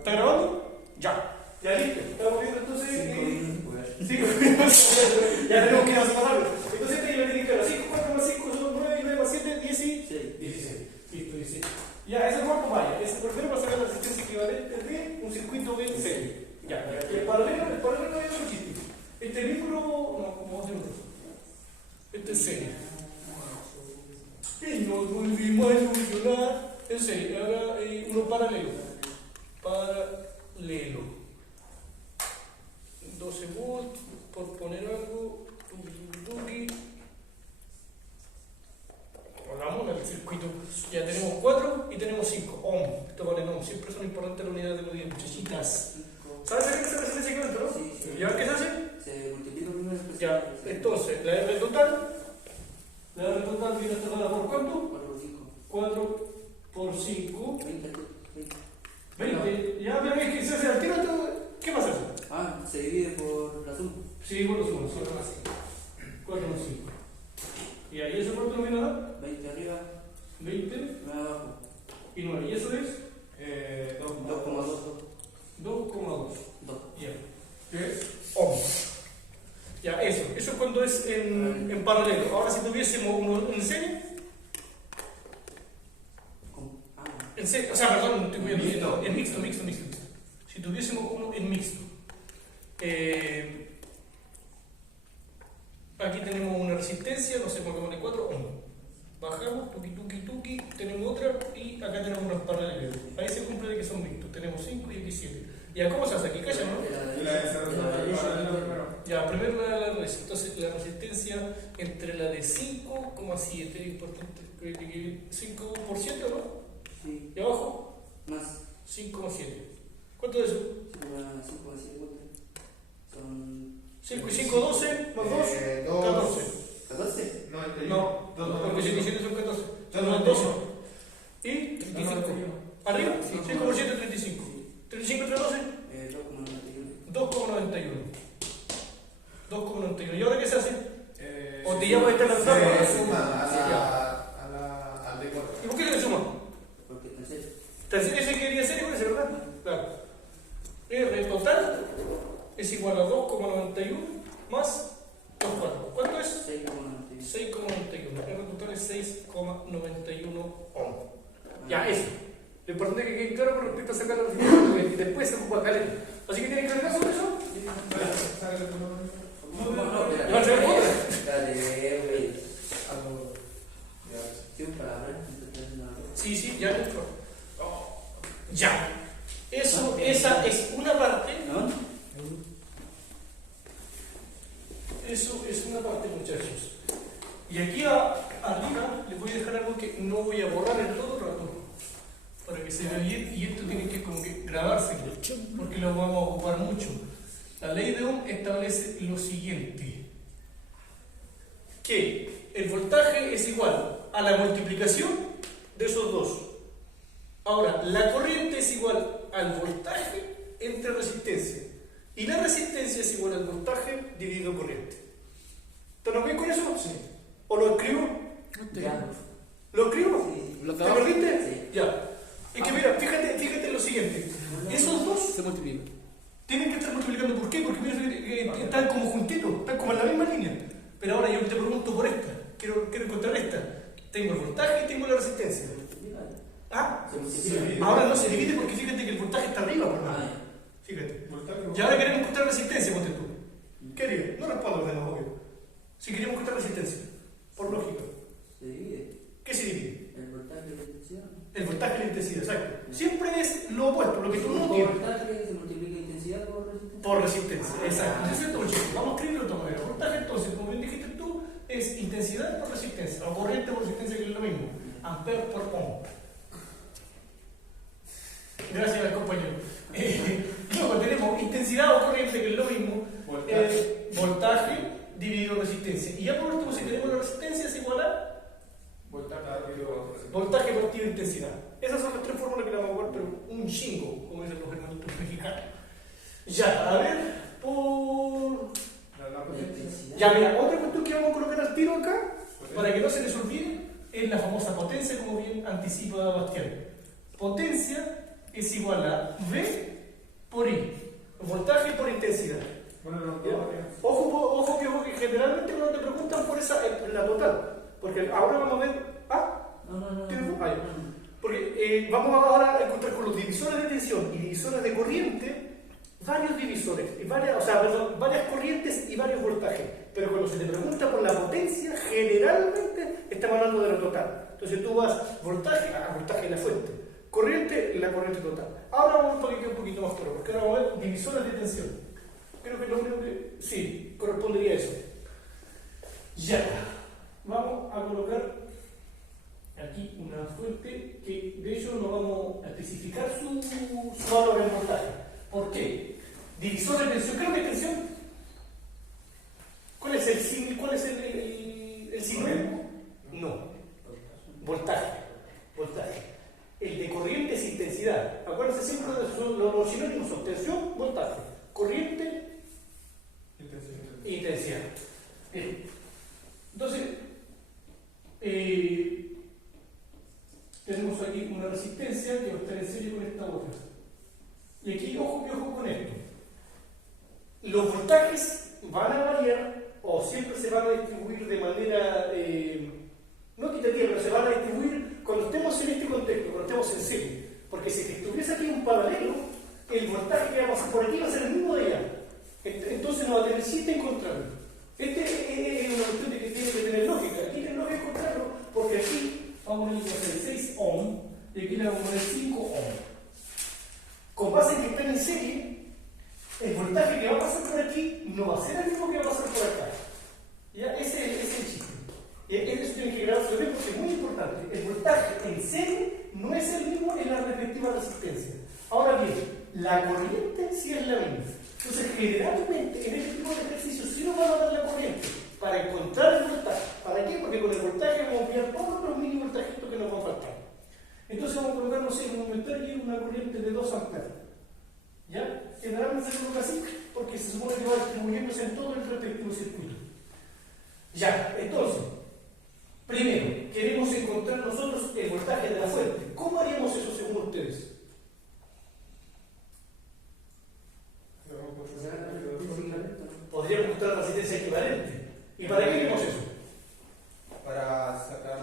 ¿Está grabando? Ya. Ya listo. Estamos viendo entonces. 5 Ya tenemos que ir a hacer más rápido. Entonces este lo tiene claro. 5, 4 más 5 son 9 y 9 más 7, 16. Listo, 16. Ya, ese cuarto vaya. Ese prefiero para sacar la resistencia equivalente de un circuito de serie. Ya. El paralelo es otro chiste. Este vínculo. No, vamos a hacer otro. Este es serie. Y nos volvimos a ilusionar. En serie. Ahora uno paralelo. Paralelo. 12 volts, por poner algo. Hablamos del circuito. Ya tenemos 4 y tenemos 5 ohm. Esto vale ohm. Siempre son importantes las unidades de medida, muchachitas. ¿Sabes a qué se refiere ese equivalente, no? Sí. ¿Ya qué se hace? Se multiplica primero después. Ya, entonces, la R total. La R total viene a estar por cuánto? 4 por 5. 20. Ya, pero es que se hace al tiro. ¿Qué pasa eso? Se divide por la suma. Sí, por la suma. 4 más 5. Y ahí eso cuánto nos viene a dar? 20 arriba, 20 9 abajo. y 9. ¿Y eso es? 2,2. 2,2. 2. Ya. ¿Qué es? Ohm. Ya, eso. Eso es cuando es en paralelo. Ahora, si tuviésemos uno en serie. En serie, o sea, perdón, estoy muy bien. En mixto. Si tuviésemos uno en mixto. Aquí tenemos una resistencia, no sé, pongamos de 4 ohm. Bajamos, tuki, tenemos otra y acá tenemos unos paralelos. Ahí se cumple de que son mixtos. Tenemos 5 y aquí 7. ¿Ya cómo se hace aquí? ¿Calla, no? Ya, primero la res. Entonces, la resistencia entre la de 5,7, importante, 5%, ¿no? Sí. ¿Y abajo? Más 5,7. ¿Cuánto es eso? 5,7 son 5 y 5, 12, más 2, 14. 14. No, porque 17 son 14. Son 12. ¿Y? 35. ¿Arriba? 5 por 7, 35. 35 entre 12, 2,91. 2,91. ¿Y ahora qué se hace? ¿O te llamas a estar lanzando? Se suma al de 4. ¿Y por qué le suma? Porque está en serio. Ese quería ser igual, ¿verdad? Claro. R total es igual a 2,91 más 2,4. ¿Cuánto es? 6,91. 6,91. R total es 6,91 ohm. Ya, eso. Lo importante es que quede claro con respecto a sacar la resistencia, porque después se ocupa caleta. Así que tienen que ver sobre eso. ¿Y van a sacar otra? Sí, ya entró. Ya. Esa es una parte. Eso es una parte, muchachos. Y aquí arriba les voy a dejar algo que no voy a borrar en todo el rato, para que se vea bien, y esto tiene que como que grabarse, porque lo vamos a ocupar mucho. La ley de Ohm establece lo siguiente: que el voltaje es igual a la multiplicación de esos dos. Ahora, la corriente es igual al voltaje entre resistencia, y la resistencia es igual al voltaje dividido corriente. ¿Están bien con eso? Sí. ¿O lo escribo? Ya. ¿Lo escribo? Sí. ¿Te perdiste? Sí. Ya. Es que mira, fíjate en lo siguiente. Esos dos Se multiplica. tienen que estar multiplicando. ¿Por qué? Porque mira, están como juntitos, están como en la misma línea. Pero ahora yo te pregunto por esta. Quiero encontrar esta. Tengo el voltaje y tengo la resistencia. ¿Ah? Ahora no se divide porque fíjate que el voltaje está arriba, por más. Fíjate. Y ahora queremos encontrar resistencia, ponte tú. ¿Qué haría? No respondo de nuevo, obvio. Si queremos encontrar resistencia, por lógica. Se divide. ¿Qué se divide? El voltaje y la intensidad. El voltaje y la intensidad, exacto. Siempre es lo opuesto, lo que tú no Por tienes. voltaje se multiplica intensidad por resistencia. Por resistencia, exacto. Entonces, vamos a escribirlo de otra manera. Voltaje, entonces, como bien dijiste tú, es intensidad por resistencia, o corriente por resistencia, que es lo mismo. Ampere por ohm. Gracias, compañero. Luego tenemos intensidad o corriente, que es lo mismo. Voltaje dividido resistencia. Y ya por último, si tenemos la resistencia, es igual a voltaje partido intensidad. Esas son las tres fórmulas que le vamos a jugar, pero un chingo, como dicen los hermanitos mexicanos. Ya, a ver, por... Ya, mira, otra cuestión que vamos a colocar al tiro acá, para que no se les olvide, es la famosa potencia, como bien anticipa Bastián. Potencia es igual a V por I. Voltaje por intensidad. Bueno, no, ¿Ya? Ojo que generalmente cuando te preguntan por esa, la total, porque ahora vamos a ver, No. ¿tienes? Porque vamos ahora a encontrar con los divisores de tensión y divisores de corriente, varios divisores, y varias corrientes y varios voltajes, pero cuando se te pregunta por la potencia, generalmente estamos hablando de la total. Entonces tú vas voltaje de la fuente, corriente, la corriente total. Ahora vamos a un poquito más claro, porque ahora vamos a ver divisores de tensión. Creo que lo único que sí, correspondería a eso. Ya, vamos a colocar aquí una fuente que de hecho no vamos a especificar su valor en voltaje. ¿Por qué? Divisor de tensión. ¿Qué es lo que es tensión? ¿Cuál es el signo? ¿Cuál es el sinónimo? No. Voltaje. El de corriente es intensidad. Acuérdense siempre de los sinónimos son tensión, voltaje. Corriente, intensidad. Bien. Entonces, tenemos aquí una resistencia que va a estar en serie con esta otra. Y aquí, ojo con esto. Los voltajes van a variar o siempre se van a distribuir de manera no equitativa, pero se van a distribuir cuando estemos en este contexto, cuando estemos en serie. Porque si estuviese aquí un paralelo, el voltaje que va a pasar por aquí va a ser el mismo de allá. Entonces no va a tener cita encontrarlo. Este es una cuestión de que tiene que tener lógica. Aquí tiene lógica encontrarlo porque aquí vamos a poner 6 ohm y aquí le vamos a poner 5 ohm. Con base en que están en serie, el voltaje que va a pasar por aquí no va a ser el mismo que va a pasar por acá. ¿Ya? Ese es el chiste. Eso tiene que quedarse bien porque es muy importante. El voltaje en serie no es el mismo en la respectiva resistencia. Ahora bien, la corriente sí es la misma. Entonces, generalmente, en este tipo de ejercicios sí nos van a dar la corriente para encontrar el voltaje. ¿Para qué? Porque con el voltaje vamos a enviar todos los mini voltajitos que nos van a faltar. Entonces vamos a colocar, no sé, en un momento aquí una corriente de 2 amperes. ¿Ya? Generalmente se coloca así porque se supone que va distribuyéndose en todo el respectivo circuito. Ya, entonces, primero, queremos encontrar nosotros el voltaje de la fuente. ¿Cómo haríamos eso según ustedes? Podríamos mostrar la resistencia equivalente. ¿Y para qué queremos eso? Para sacar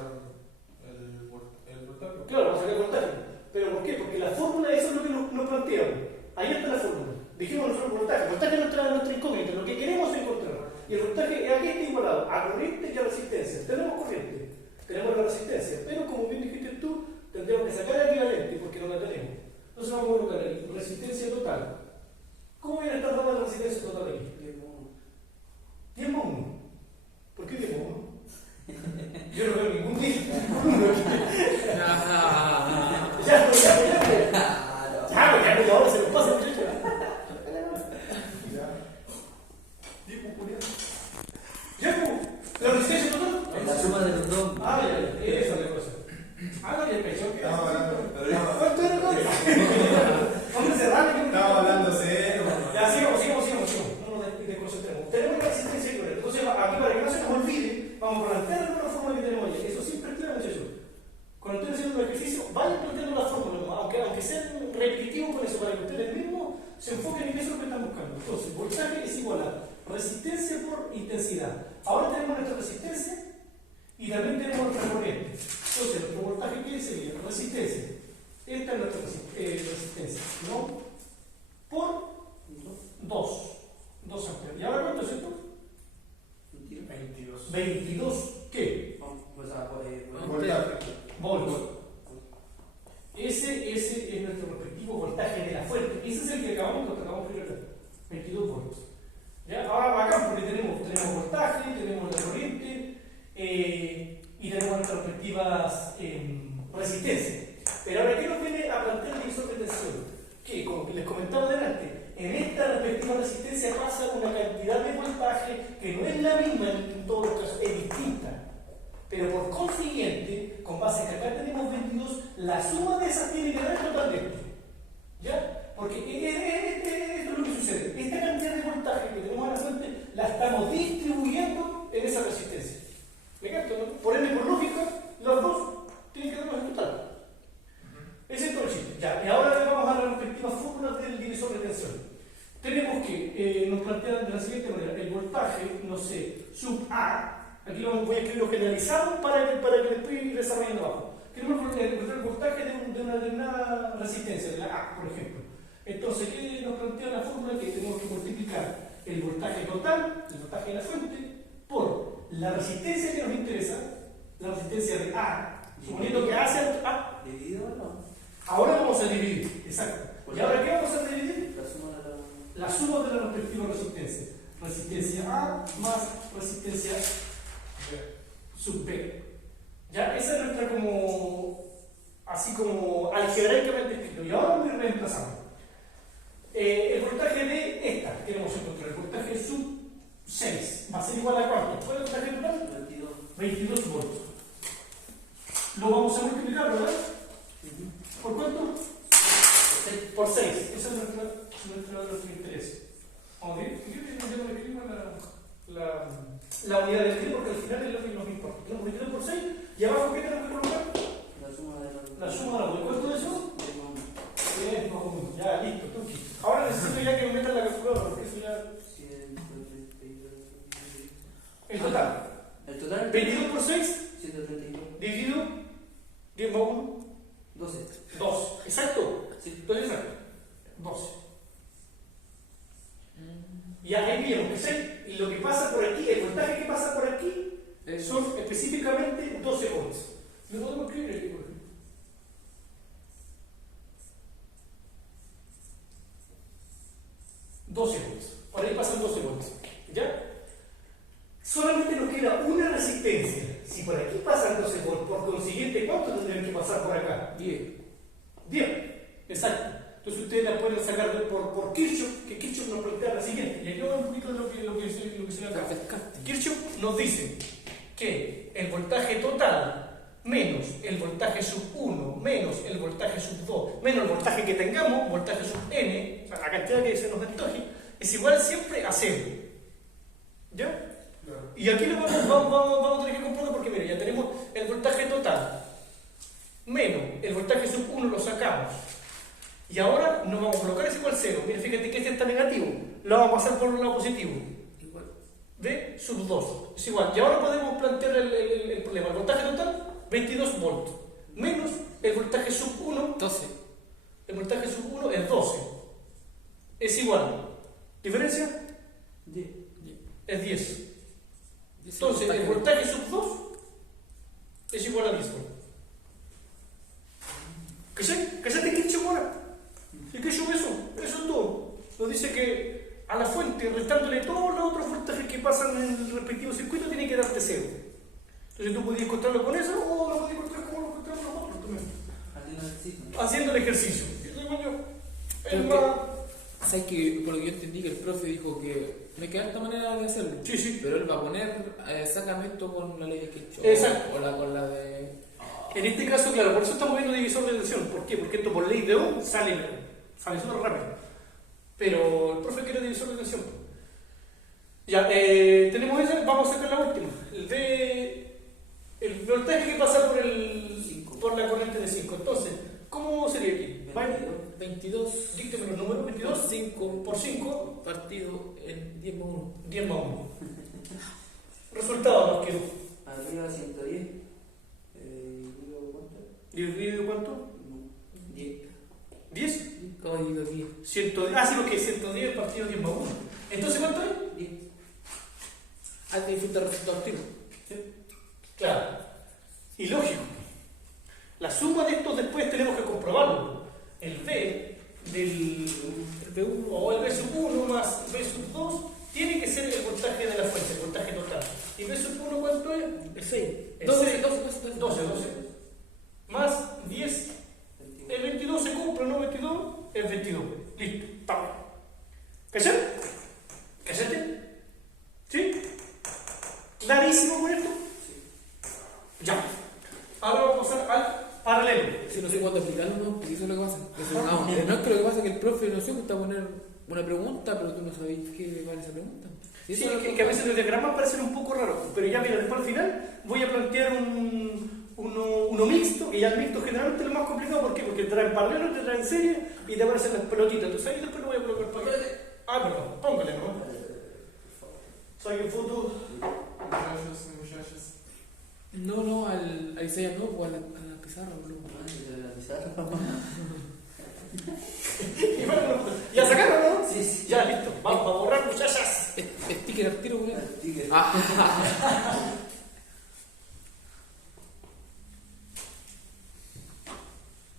el voltaje. Claro, vamos a sacar el voltaje. ¿Pero por qué? Porque la fórmula, eso es lo que nos planteamos. Ahí está la fórmula. Dijimos nosotros voltaje. El voltaje es nuestra incógnita, lo que queremos encontrar. Y el voltaje aquí está igualado a corriente y a resistencia. Tenemos corriente, tenemos la resistencia, pero como bien dijiste tú, tendremos que sacar el equivalente porque no la tenemos. Entonces vamos a colocar aquí resistencia total. ¿Cómo viene a estar dando la resistencia total aquí? Tiempo 1. ¿Por qué tiempo 1? Yo no veo ningún tiempo. Ya, ahora se nos pasa el muchacho. ¿La resistencia total? La suma de los dos. Ya, esa es la cosa. No, ya pensó que Estamos hablando. ¿Cuánto era? Vamos a cerrar. Estamos hablando serio. Ya, sigamos. No nos desconcentremos. Tenemos la resistencia equivalente. Entonces, aquí para que no se nos olvide, vamos a plantear la fórmula que tenemos allí. Eso siempre es claro, muchachos. Cuando estén haciendo un ejercicio, vayan planteando la fórmula, aunque sean repetitivos con eso, para que ustedes mismos se enfoquen en eso que están buscando. Entonces, voltaje es igual a resistencia por intensidad. Ahora tenemos nuestra resistencia y también tenemos nuestra corriente. Entonces, nuestro voltaje, ¿qué sería? Resistencia. Esta es nuestra resistencia, ¿no? Por 2 amperes. ¿Y ahora cuánto es esto? 22. 22, ¿qué? Volts. Ese es nuestro respectivo voltaje de la fuente. Ese es el que acabamos de ver. 22 volts. ¿Ya? Ahora acá porque tenemos voltaje, tenemos la corriente y tenemos nuestras respectivas resistencias. Pero ahora, ¿qué nos viene a plantear el divisor de tensión? Que, como les comentaba delante, en esta respectiva resistencia pasa una cantidad de voltaje que no es la misma en todos los casos, es distinta. Pero por consiguiente, con base en que acá tenemos 22, la suma de esas tiene que dar el total de esto. ¿Ya? Porque esto es lo que sucede. Esta cantidad de voltaje que tenemos en la fuente la estamos distribuyendo en esa resistencia. ¿Me capto, no? Por ende, por lógica, los dos tienen que darnos el total. Ese es todo el chiste. Ya, y ahora le vamos a dar la respectiva fórmula fórmula del divisor de tensión. Tenemos que nos plantean de la siguiente manera: el voltaje, no sé, sub A, aquí lo voy a escribirlo generalizado para que después ir desarrollando abajo. Queremos encontrar el voltaje de una determinada resistencia, de la A, por ejemplo. Entonces, ¿qué nos plantea la fórmula? Que tenemos que multiplicar el voltaje total, el voltaje de la fuente, por la resistencia que nos interesa, la resistencia de A, suponiendo que A sea A. ¿Dividido o no? Ahora vamos a dividir, exacto. ¿Y ahora qué vamos a dividir? La suma de La suma de la respectiva resistencia. Resistencia A más resistencia sub B. Ya, esa es nuestra como, así como algebraicamente escrito. Y ahora voy reemplazando. El voltaje de esta, queremos encontrar, el voltaje sub 6, va a ser igual a cuánto. ¿Cuál es el voltaje total? 22. 22 volts. Lo vamos a multiplicar, ¿verdad? ¿Por cuánto? Por 6. Ese es nuestro interés. Vamos a ver, yo le escribo la unidad de tiempo, porque al final es lo que nos importa. Tenemos 22 por 6, y abajo, ¿qué tenemos que colocar? La suma de los... La suma de los. ¿Cuánto de eso? 10 10 más 1. Ya, listo, Tuki. Ahora necesito ya que me metan la calculadora, porque eso ya. 132. El total. El total. 22 por 6, 132. dividido 10 más 1. 12. 2. ¿Exacto? Sí. Entonces, exacto. 12. Ya ahí vieron que 6. Y lo que pasa por aquí, el voltaje que pasa por aquí, son específicamente 12 volts. ¿Lo podemos escribir aquí, por ejemplo? 12 volts. Por ahí pasan 12 volts. ¿Ya? Solamente nos queda una resistencia. Si por aquí pasan 12 volts, por consiguiente, ¿cuánto tendrían que pasar por acá? 10. 10. Exacto. Entonces ustedes la pueden sacar por Kirchhoff, que Kirchhoff nos plantea la siguiente. Y aquí va un poquito de lo que se ve acá. Kirchhoff nos dice que el voltaje total menos el voltaje sub 1 menos el voltaje sub 2 menos el voltaje que tengamos, voltaje sub n, o sea, la cantidad que se nos antoje, es igual siempre a 0. ¿Ya? Claro. Y aquí lo vamos a tener que comprobar porque, mire, ya tenemos el voltaje total menos el voltaje sub 1 lo sacamos. Y ahora nos vamos a colocar es igual a 0. Mira, fíjate que este está negativo. Lo vamos a pasar por un lado positivo. Igual. De sub 2. Es igual. Y ahora podemos plantear el problema. El voltaje total, 22 volts. Menos el voltaje sub 1. 12. El voltaje sub 1 es 12. Es igual. ¿Diferencia? 10. Es 10. Entonces, el voltaje sub 2 es igual a 10 volts. ¿Cachaste qué hecho ahora? ¿Y qué hecho eso? Eso es todo. Nos dice que a la fuente, restándole todos los otros voltajes que pasan en el respectivo circuito, tiene que darte 0. Entonces tú podías encontrarlo con eso o lo podías encontrar como lo encontramos nosotros también. Haciendo el ejercicio. Es más... ¿Sabes que por lo que yo entendí que el profe dijo que me queda esta manera de hacerlo? Sí, sí. Pero él va a poner, sácame esto con la ley de Kirchhoff. Exacto. O con la de... En este caso, claro, por eso estamos viendo divisor de tensión. ¿Por qué? Porque esto por ley de Ohm sale súper rápido. Pero el profe quiere divisor de tensión. Ya, tenemos esa, vamos a sacar la última. El voltaje que pasa por la corriente de 5. Entonces, ¿cómo sería aquí? 22. Dícteme los números, 22 por 5 por 5 partido en 10 más 1. 10 más 1. Resultado nos quedó. Arriba 110. ¿Cuánto? ¿Dividido cuánto? No. 10. 10. ¿Cómo digo aquí? 110. Ah, sí, porque 110 partido 10 más 1. Entonces, ¿cuánto es? 10. Ah, te disfruta el resultado al tiro. Claro. Y lógico. La suma de estos después tenemos que comprobarlo. El B del B1 o el B sub 1 más B sub 2 tiene que ser el voltaje de la fuente, el voltaje total. ¿Y B sub 1 cuánto es? El 6. El 12. 12. Más 10. El 22 se cumple, ¿no? 22 es 22. Listo. Está. ¿Cachaste? ¿Cachaste? ¿Sí? ¿Clarísimo con esto? Ya. Ahora vamos a pasar al paralelo. Si no sé cuándo aplicarlo, no, porque eso es lo que pasa. No es que lo que pasa es que el profe no sé gusta poner una pregunta, pero tú no sabes qué vale esa pregunta. Sí, que a veces los diagramas parecen un poco raros, pero ya mira, después al final voy a plantear uno mixto, y ya el mixto generalmente es lo más complicado. ¿Por qué? Porque te traen paralelo, te traen serie y te aparecen las pelotitas. Entonces ahí después lo voy a colocar para acá. Ah, perdón, póngale, ¿no? Saque foto. Muchachos y muchachas. No, al diseño no, pues a la pizarra, boludo. ¿Ya sacaron, no? Sí, sí. Ya, listo. Vamos a borrar, muchachas. Sticker al tiro, boludo. Sticker.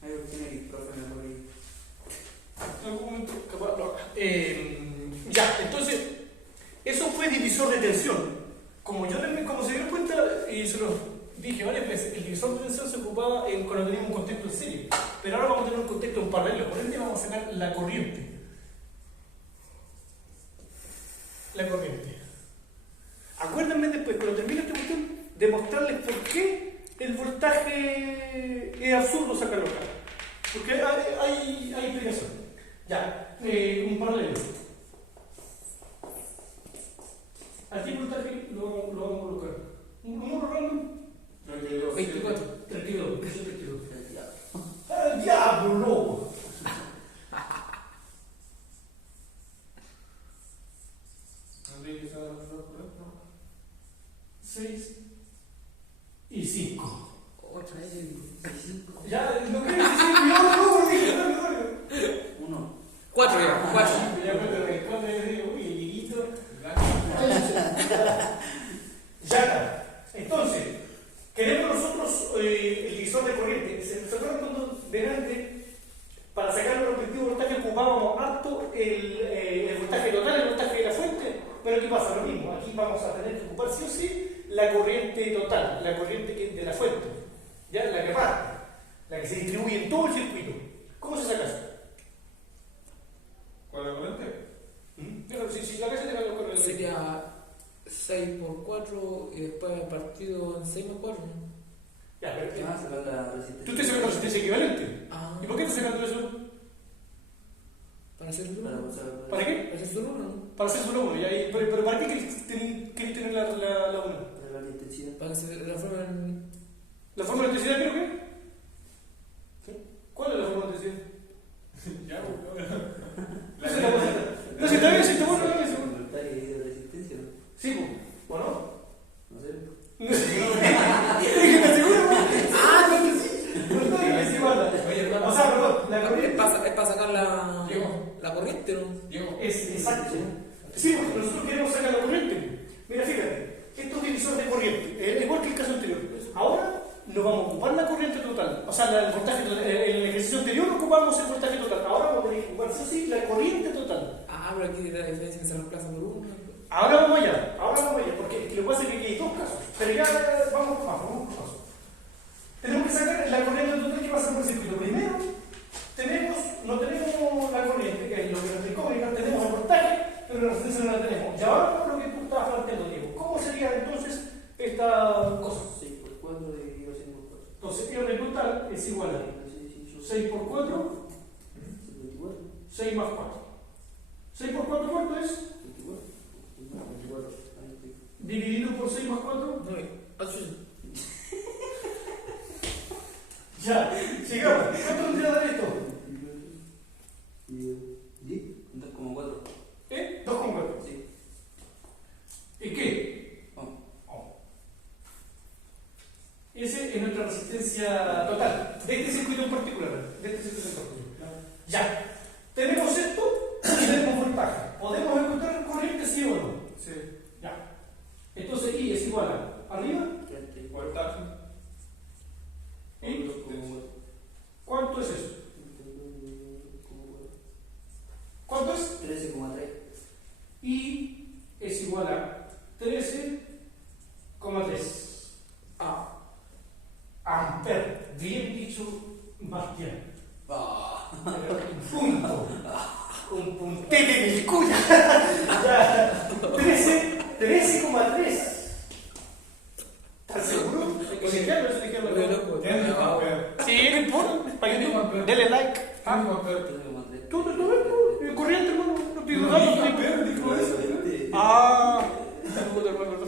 Ahí lo tiene el profe, me morí. En algún momento, capaz, no. Ya, entonces, eso fue divisor de tensión. Como se dieron cuenta, y se los dije varias veces, el divisor de tensión se ocupaba cuando teníamos un contexto en serie. Pero ahora vamos a tener un contexto en paralelo. Por ende, vamos a sacar la corriente. La corriente. Acuérdenme después, cuando termine esta cuestión, demostrarles por qué el voltaje es absurdo sacarlo acá. Porque hay explicación. Ya, un paralelo. Aquí el voltaje lo vamos a colocar. Un número random. 24. 32. ¡Al diablo! Enrique, ¿sabes lo correcto? 6 y 5. Otra vez el 5. Ya, lo que es no, dije, no. 1. 4 ya, 4. Ya me responde y digo, uy, el liguito. Ya, entonces, queremos nosotros el divisor de corriente. ¿Se acuerdan cuando delante, para sacar el respectivo voltaje, ocupábamos harto el voltaje total, el voltaje de la fuente? Bueno, ¿qué pasa? Lo mismo. Aquí vamos a tener que ocupar sí o sí la corriente total, la corriente de la fuente, ¿ya? La que parte, la que se distribuye en todo el circuito. ¿Cómo se saca eso? ¿Cuál es la corriente? Pero si la casa te va a colocar el Sería 6 por 4 y después partido en 6 por 4, ¿no? Ya, pero Se va la resistencia. tú te sacas la resistencia equivalente. Ah, ¿Y por qué te sacando eso? para hacer su Para número. usar- ¿Para qué? Para hacer su número, ¿no? Para hacer su número. Pero ¿para qué querés tener la 1? Para la intensidad. Para que se transformen ¿La forma de electricidad creo que? ¿Sí? ¿Cuál es la forma de electricidad? Ya, bueno. No sé la cosa. No, si está bien, si está bueno, no es eso. Voltaje de resistencia, ¿no? Sí, ¿o no? No sé. Dije, ¿estás seguro? Ah, no, sí. No está bien, es igual. Oye, hermano. O sea, perdón, la Es corriente para sacar Diego. la corriente, ¿no? Diego. es exacto. Sí, porque nosotros queremos sacar la corriente. Mira, fíjate, esto es divisor de corriente, igual que el caso anterior. Ahora no vamos a ocupar la corriente total, o sea, el voltaje total. En el ejercicio anterior ocupamos el voltaje total, ahora vamos a tener que ocupar sí o sí la corriente total. Ah, pero aquí la diferencia se reemplaza por 1. Ahora vamos allá, porque lo que pasa es que aquí hay dos casos, pero ya vamos por paso. Tenemos que sacar la corriente total que pasa por el circuito. Primero, no tenemos la corriente, que es lo que nos explicó, tenemos el voltaje, pero la resistencia no la tenemos. Y ahora lo que tú estabas planteando, Diego, ¿cómo sería entonces esta cosa? 6 por 4 dividido 6 por 4. Entonces, R total es igual a 6 por 4, 24. 6 más 4. 6 por 4, ¿cuánto es? 24. Dividido por 6 más 4. 9. Ya, sigamos. ¿Cuánto vendría a dar esto? 2,4. 2,4. Sí. ¿Y qué? Ese es nuestra resistencia total, de este circuito en particular. Ya, tenemos esto y tenemos voltaje. ¿Podemos encontrar corriente sí o no? Sí. Ya. Entonces I es igual a arriba. Voltaje. ¿Y cuánto es eso? ¿Cuánto es? 13,3. I es igual a 13,3 amper. Bien dicho, Bastián. Un punto. Un puntete en el culo. 13,3. ¿Estás seguro? Hay que chequearlo, eso hay que chequearlo. Oye, loco, ¿Qué es mi abajo. papel? Sí, no importa. Para YouTube, dele like. ¿Qué es mi papel? 13,3. Tú, el corriente, hermano. No estoy dudando. No, pero dijo eso. Ah.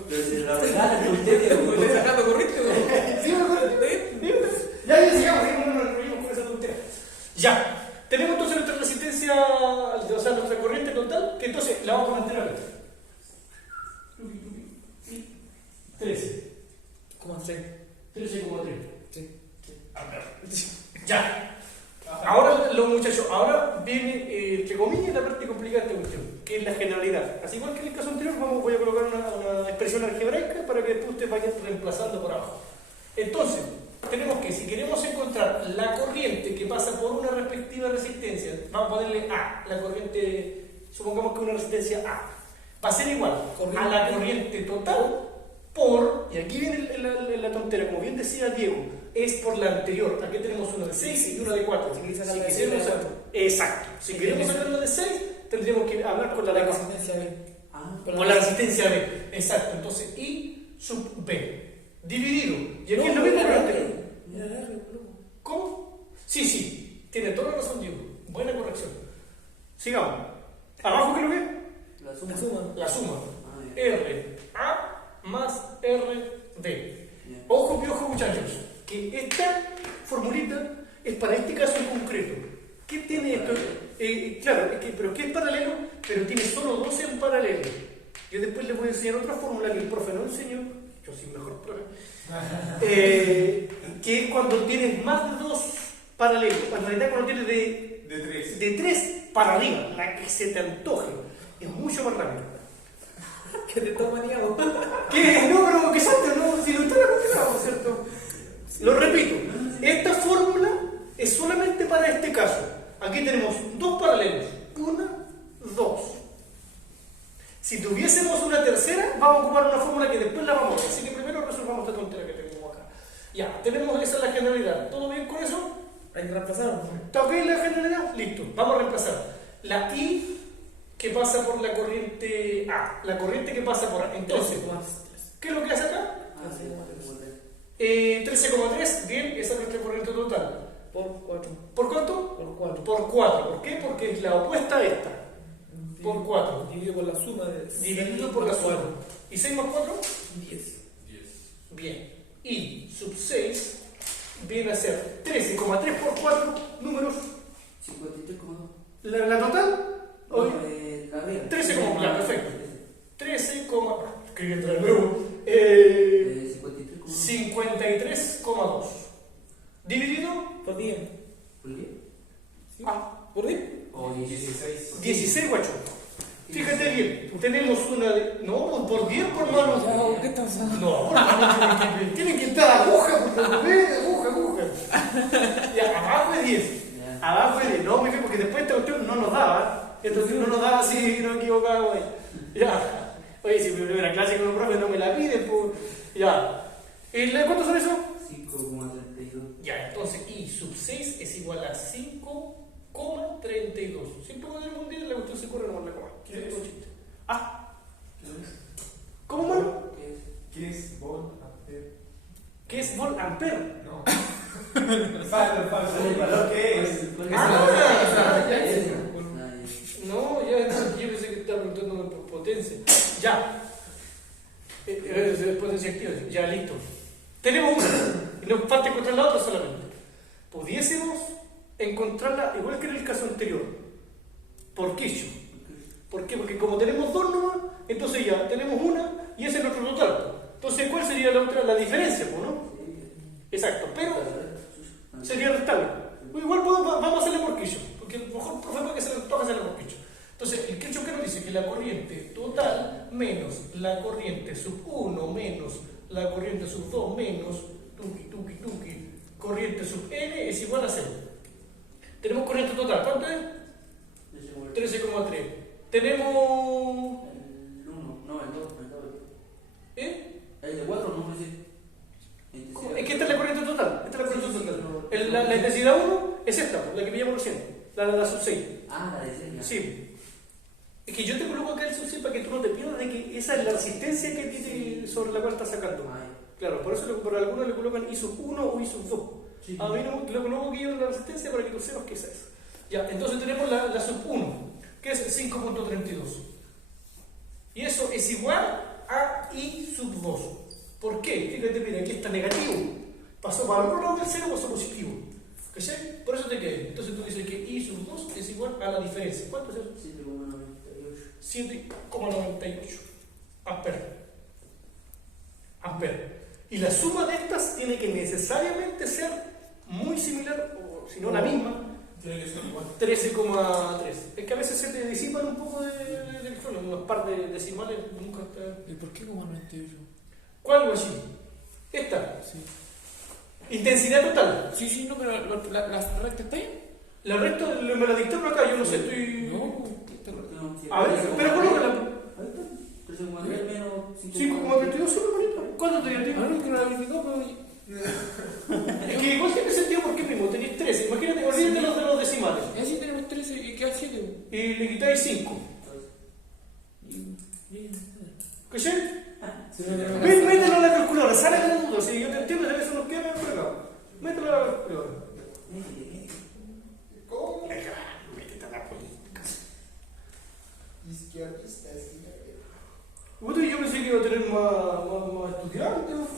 Pero si la verdad, usted Estoy sacando corriente, ¿no? Sí, me acuerdo. o sea, nuestra corriente total, que entonces la vamos a mantener acá. 13. ¿Cómo hacer? 13,3. Sí. Ya. Ahora, los muchachos, ahora viene, entre comillas, la parte complicada de esta cuestión, que es la generalidad. Así igual que en el caso anterior, voy a colocar una expresión algebraica para que después ustedes vayan reemplazando por abajo. Entonces, tenemos que, si queremos encontrar la corriente que pasa por una respectiva resistencia, vamos a ponerle A, la corriente, supongamos que una resistencia A, va a ser igual a la corriente total por, y aquí viene la tontera, como bien decía Diego, es por la anterior. Aquí tenemos una de 6 y una de 4. Si quisiéramos sacar, exacto. Si queremos sacar una de 6, tendríamos que hablar con la de 4. Resistencia B. Con la resistencia B. Exacto. Entonces, I sub B. Dividido. Y aquí es lo mismo que anterior. ¿Cómo? Sí. Tiene toda la razón, Diego. Buena corrección. Sigamos. ¿Abajo qué es lo que es? La suma. La suma. Ah, ya. R A más R B. Bien. Ojo, piojo, muchachos, que esta formulita es para este caso en concreto. ¿Qué tiene esto? Claro, pero que es paralelo, pero tiene solo 12 en paralelo. Yo después les voy a enseñar otra fórmula que el profe no enseñó, yo soy mejor profe, que es cuando tienes más de 2 paralelos, en realidad cuando tienes de 3 para arriba, la que se te antoje, es mucho más rápido. Que te está maniado. ¿Qué? No, pero que salte, ¿no? Si lo está acostumbrado, ¿cierto? Lo repito, esta fórmula es solamente para este caso. Aquí tenemos 2 paralelos. 1, 2. Si tuviésemos una tercera, vamos a ocupar una fórmula que después la vamos a ver. Así que primero resolvamos esta tontera que tenemos acá. Ya, tenemos esa la generalidad. ¿Todo bien con eso? Hay que reemplazar. ¿Está bien la generalidad? Listo. Vamos a reemplazar. La I que pasa por la corriente A. La corriente que pasa por A. Entonces, ¿qué es lo que hace acá? Ah, sí, como 13,3, bien, esa es nuestra corriente total. Por 4. ¿Por cuánto? Por 4. Por 4. ¿Por qué? Porque es la opuesta a esta. Por 4. Dividido por la suma de. Dividido por la suma. ¿Y 6 más 4? 10. Bien. Y sub 6 viene a ser 13,3 por 4 números. 53,2. ¿La total? No, Oye, la arriba. 13, ya, perfecto. 13, escribí entre de nuevo. 53,2. Dividido Por 10. ¿Por qué? ¿Sí? a ¿Por 10? O 16. 16, guacho. Fíjate bien, tenemos una de. No, por 10 por mano. ¿Qué estás haciendo? No, por mano tienen que estar aguja, aguja. Ya, abajo es 10. Ya. Abajo es 10. No, me fui porque después esta cuestión no nos daba. Esta cuestión no nos daba si no me equivocaba, güey. Ya. Oye, si mi primera clase con los profes no me la piden, pues. Ya. ¿Cuántos son esos? 5,32. Ya, entonces I sub 6 es igual a 5,32. Siempre cuando hay un día la cuestión se corre nomás la coma. ¿Qué es? Ah, ¿cómo, mano? ¿Qué es? ¿Qué es volt ampere? ¿Qué es volt ampere? No. Falso. ¿El valor qué es? No, ya, yo pensé que estaba preguntándome por potencia. Ya. Potencia activa. Ya, listo. Tenemos una. Y nos falta encontrar la otra solamente. Pudiésemos encontrarla igual que en el caso anterior. ¿Por qué? ¿Por qué? Porque como tenemos 2 nomás, entonces ya tenemos una y ese es nuestro total. Entonces, ¿cuál sería la otra? La diferencia, ¿no? Exacto. Pero sería restable. Igual vamos a hacerle por Kirchhoff, porque a lo mejor profe puede que se le toca hacerle por Kirchhoff. Entonces, el Kirchhoff que nos dice que la corriente total menos la corriente sub 1 menos la corriente sub 2 menos tuki, corriente sub n es igual a 0. Tenemos corriente total, ¿cuánto es? 13,3. Tenemos... El 1, no, el 2. ¿Eh? El de 4 no sé. ¿Cómo? Es que esta es la corriente total. Esta es la corriente total. La intensidad 1 es esta, la que pillamos recién, la sub 6. Ah, la de 6. Sí. Es que yo te coloco acá el sub 6 para que tú no te pierdas de que esa es la resistencia que tiene sobre la cual estás sacando. Claro, por eso por algunos le colocan I sub 1 o I sub 2. Sí. A mí no, lo coloco aquí en la resistencia para que tú sepas qué es eso. Ya, entonces tenemos la sub 1, que es 5,32. Y eso es igual a I sub 2. ¿Por qué? Fíjate, mira, aquí está negativo. Pasó para el otro lado del 0, pasó positivo. ¿Cachai? Por eso te queda. Entonces tú dices que I sub 2 es igual a la diferencia. ¿Cuánto es eso? 7,98. 7,98 amperes. Y la suma de estas tiene que necesariamente ser muy similar, o si no la misma, Tiene que ser igual. 13,3. Es que a veces se te disipan un poco del fondo, unas par de decimales nunca está. ¿Y por qué como 98? ¿Cuál guachín? Esta. Sí. Intensidad total. Sí, no, pero la recta está ahí. La recta me la dictaron acá, yo no sé, estoy. No, esta recta. A ver, pero colócala. Ahí está. 13,3 menos 5,22 solo bonito. ¿Cuánto te dio? Ah, no, que no la verificó, pero. Es que igual tiene sentido porque mismo tenéis 13. Imagínate, olvídate de los decimales. Y así tenemos 13 y queda 7. Y le quitáis 5. ¿Cachai? Mételo a la calculadora, sale de la duda. Si yo te entiendo, a veces nos queda medio fregado. Mételo a la calculadora. ¿Cómo? Métete a la política. Izquierdista. Puta, yo pensé que iba a tener más estudiantes.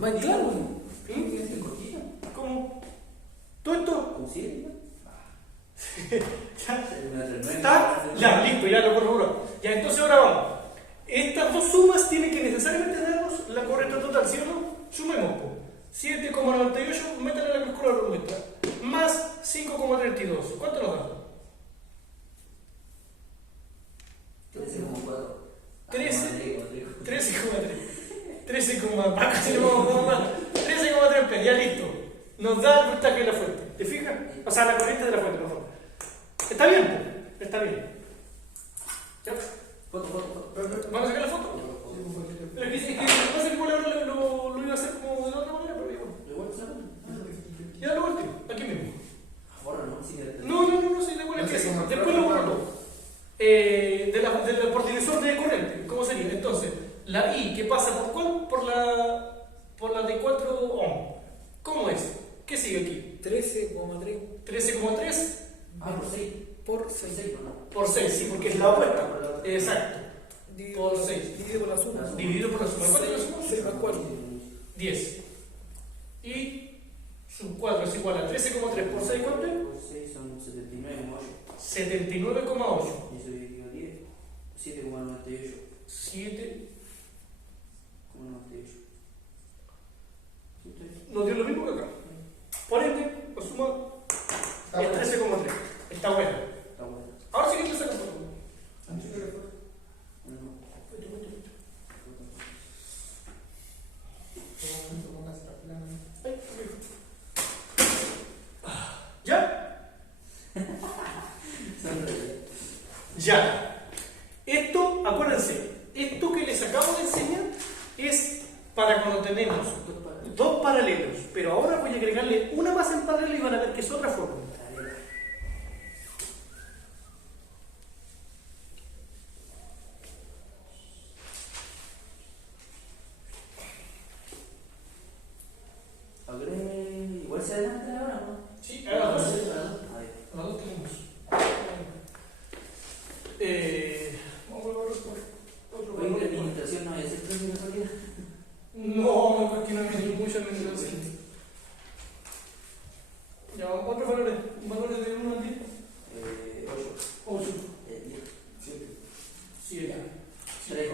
Más claro. ¿Cómo? ¿Todo esto? ¿Con 7? ¿Está? Ya, listo, ya lo corroboró. Ya, entonces ahora vamos. Estas dos sumas tienen que necesariamente darnos la correcta total, ¿sí o no? Sumemos, po. 7,98, métale la calculadora nuestra. Más 5,32. ¿Cuánto nos da? 13,4. 13,3, ya listo. Nos da el voltaje de la fuente. ¿Te fijas? O sea, la corriente de la fuente, mejor. ¿Está bien? Po? Está bien. ¿Ya? Foto. ¿Vamos a sacar la foto? Pero es que pasa que igual ahora lo iba a hacer como de la otra manera, pero igual. Igual se la Ya lo volteo, aquí mismo. ahora no, sí. No, sí, da igual que sí. Después lo borro todo. Por divisor de corriente, ¿cómo sería? Entonces, la I que pasa por cuál? Por la de 4 ohm. ¿Cómo es? ¿Qué sigue aquí? 13,3 13,3 Por 6. por 6. por 6, sí, porque es la opuesta. Exacto. Dividido Por 6. Dividido por la suma. Dividido por la suma. ¿Cuánto es la suma? 6 más 4. 10. Y sub 4 es igual a 13,3 por 6, ¿cuánto es? Por 6 son 79,8. 79,8. Y eso dividido 10. 7,98. 7. 7,98. Nos dio lo mismo que acá. Por ende, la suma es 13,3. Está buena. Está bueno. Ahora sí que te sacas foto. ¿Ya? Ya. Esto, acuérdense, esto que les acabo de enseñar es para cuando tenemos dos paralelos, pero ahora voy a agregarle una más en paralelo y van a ver que es otra forma. Igual se adelanta ahora, ¿no? Sí, a las dos. A ver. A las dos tenemos. Vamos a ver otro Oye, valor. la administración no vaya a ser premio de salida. No, aquí no hay mucha administración. Ya, ¿cuántos valores? ¿Valores de 1 al 10? 8. 10. 7. 3.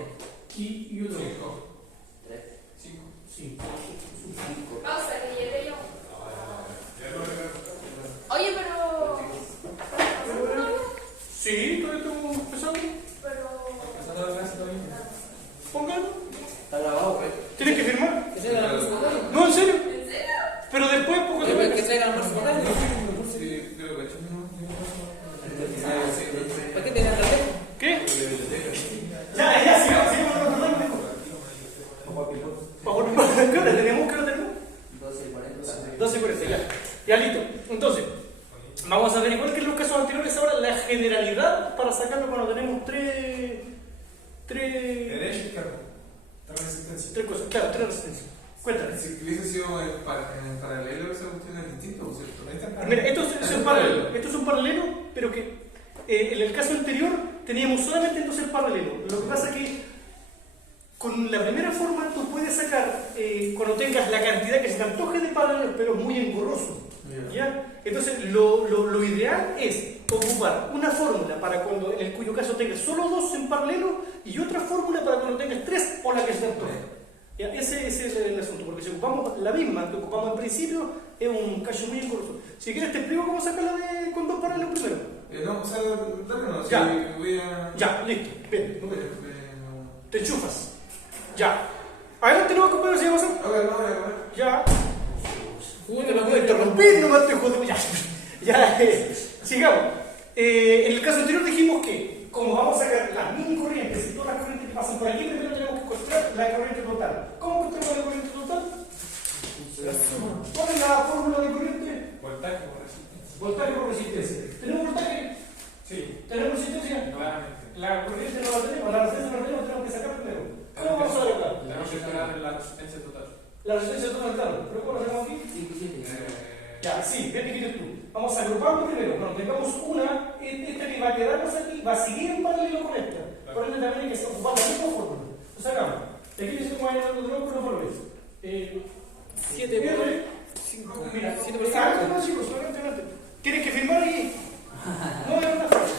Y otro. 3. 5. Pausa, que llegué yo. Oye, pero. Sí, todavía estamos empezando. Pero. Pónganlo. Está grabado, pues. ¿Tienes que firmar? Que traiga la bolsa de baile. No, en serio. ¿En serio? Pero después, poco Que después. traiga la bolsa de baile. Sí, creo que ¿Para qué te dan la letra? ¿Qué? Ya, sigamos, ¿qué hora tenemos? ¿Qué hora tenemos? 12:40. 12:40, ya. Ya listo. Entonces, vamos a ver, igual que en los casos anteriores, ahora la generalidad para sacarlo cuando tenemos tres Derecha y izquierda. Está resistencia. cosas. Claro, tres resistencias. Cuéntame. Si hubiese sido en paralelo, esa cuestión es distinta, ¿cierto? Ahí está. Mira, esto es un paralelo. Esto es un paralelo, pero que en el caso anterior teníamos solamente entonces el paralelo. Lo que pasa es que con la primera forma tú puedes sacar, cuando tengas la cantidad que se te antoje de paralelos, pero muy engorroso. ¿Ya? Entonces, lo ideal es ocupar una fórmula para cuando, en cuyo caso tengas solo dos en paralelo, y otra fórmula para cuando tengas tres o la que se te antoje. ¿Ya? Ese es el asunto, porque si ocupamos la misma que ocupamos al principio, es un cacho muy engorroso. Si quieres te explico cómo sacarla con dos paralelos primero. No, o sea, dale no, Ya. si voy a... Ya, listo, ven, No, te enchufas. Ya. Adelante, no, compañero, si vamos a... a ver, no, a ver. Ya. Puta, No la puedo interrumpir, nomás te jodo. Ya, ya, sigamos. En el caso anterior dijimos que, como vamos a sacar las mini corrientes y todas las corrientes que pasan por aquí, primero tenemos que encontrar la corriente total. ¿Cómo encontramos la corriente total? ¿Cuál es la fórmula de corriente? Voltaje por resistencia. Voltaje por resistencia. ¿Tenemos voltaje? Sí, ¿Tenemos resistencia? claramente. La corriente no la tenemos, la resistencia no la tenemos, tenemos que sacar primero. ¿Cómo vamos a sacar? Tenemos que esperar la resistencia total. La resistencia total, claro. ¿Pero cómo la hacemos aquí? 5 y 7. Ya, sí, ven que quieres tú. Vamos agrupando primero. Cuando tengamos una, esta que va a quedarnos aquí va a seguir en paralelo con esta. Por ende también hay que ocupar la misma fórmula. Lo sacamos. Y aquí estamos añadiendo de nuevo con los valores. 7 por 5. Mira, 7 por 5. adelante, no, chicos, adelante. ¿Tienes que firmar aquí? No, es una frase.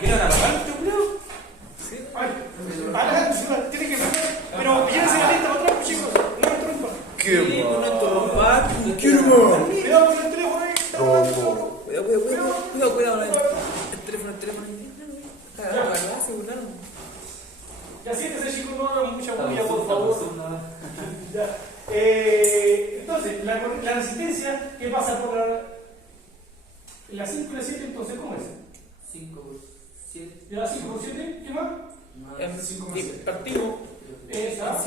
¿Quieren adelante, Ay, adelante, tienes que firmar. Pero llévense la lista para atrás, pues, chicos. No me trompa. Sí, con esto rompa. Cuidado con el teléfono ahí. Cuidado. El teléfono ahí. Se burlaron. Ya siéntese, chicos, no hagan mucha bulla, por favor. Ya. Entonces, la resistencia que pasa por la 5 y la 7, entonces, ¿cómo es? 5 por 7. ¿Y la 5 por 7? ¿Qué más? Partido. Esa.